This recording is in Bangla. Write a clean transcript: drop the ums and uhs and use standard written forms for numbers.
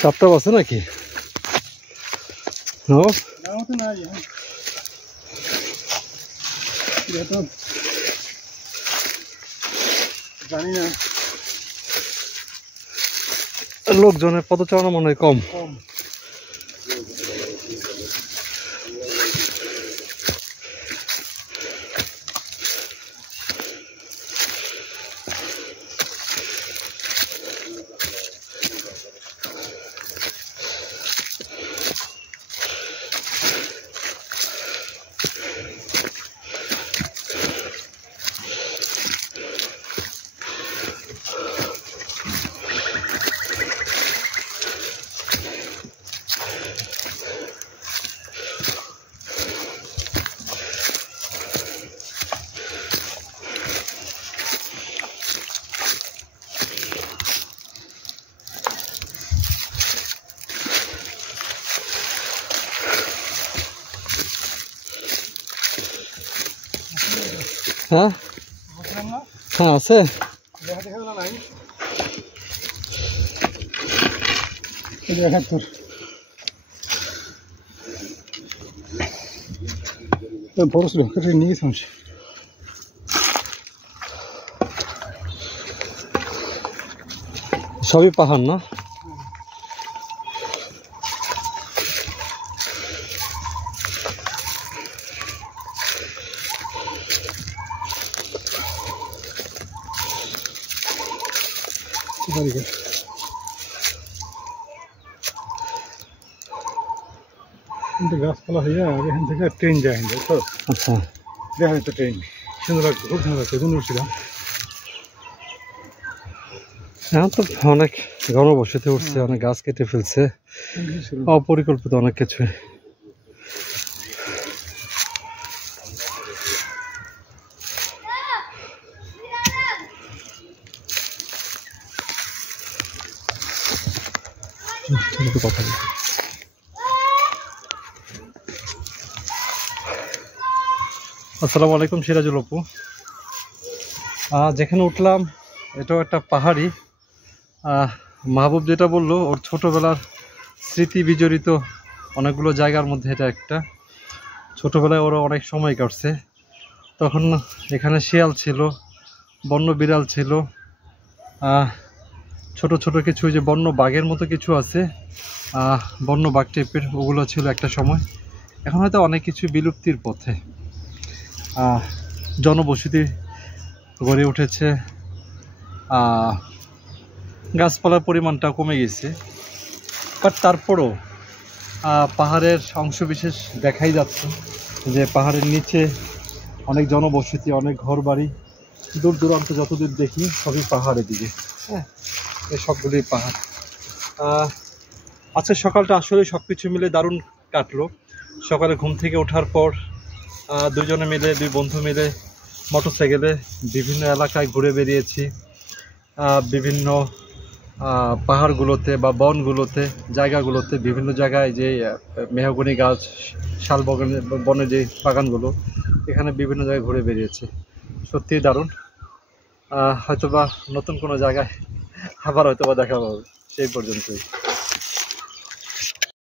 সাপটা আছে নাকি? জানি না, লোকজনের পদচারণা মনে হয় কম। হ্যাঁ হ্যাঁ আছে। বড় ছিল, কেটে নিয়ে গেছিলাম। সবই পাহাড় না? গাছপালা হইয়া এখান থেকে ট্রেন যায়, তো আচ্ছা, দেখা যেত ট্রেন। সুন্দর লাগতো, খুব সুন্দর লাগতো, সুন্দর ছিল। এখন তো অনেক ঘনবসতি উঠছে, অনেক গাছ কেটে ফেলছে, অপরিকল্পিত অনেক কিছু। কথা আসসালামু আলাইকুম, সিরাজুল আপু। যেখানে উঠলাম এটাও একটা পাহাড়ি। মাহবুব যেটা বললো, ওর ছোটোবেলার স্মৃতি বিজড়িত অনেকগুলো জায়গার মধ্যে এটা একটা। ছোটোবেলায় ওরা অনেক সময় কাটছে। তখন এখানে শিয়াল ছিল, বন্য বিড়াল ছিল, ছোট ছোট কিছু যে বন্য বাঘের মতো কিছু আছে, বন্য বাঘ টাইপের, ওগুলো ছিল একটা সময়। এখন হয়তো অনেক কিছু বিলুপ্তির পথে, জনবসতি গড়ে উঠেছে, গাছপালার পরিমাণটা কমে গেছে। বাট তারপরও পাহাড়ের অংশবিশেষ দেখাই যাচ্ছে যে পাহাড়ের নিচে অনেক জনবসতি, অনেক ঘরবাড়ি, দূর দূরান্ত যতদূর দেখি সবই পাহাড়ের দিকে। হ্যাঁ, এই সবগুলি পাহাড়। আজকের সকালটা আসলে সব কিছু মিলে দারুণ কাটলো। সকালে ঘুম থেকে ওঠার পর দুজনে মিলে, দুই বন্ধু মিলে মোটরসাইকেলে বিভিন্ন এলাকায় ঘুরে বেরিয়েছি। বিভিন্ন পাহাড়গুলোতে বা বনগুলোতে, জায়গাগুলোতে, বিভিন্ন জায়গায় যে মেহগনি গাছ, শাল বনের যে বাগানগুলো, এখানে বিভিন্ন জায়গায় ঘুরে বেরিয়েছি। সত্যিই দারুণ। হয়তোবা নতুন কোনো জায়গায় আবার হয়তোবা দেখা পাবে। সেই পর্যন্তই।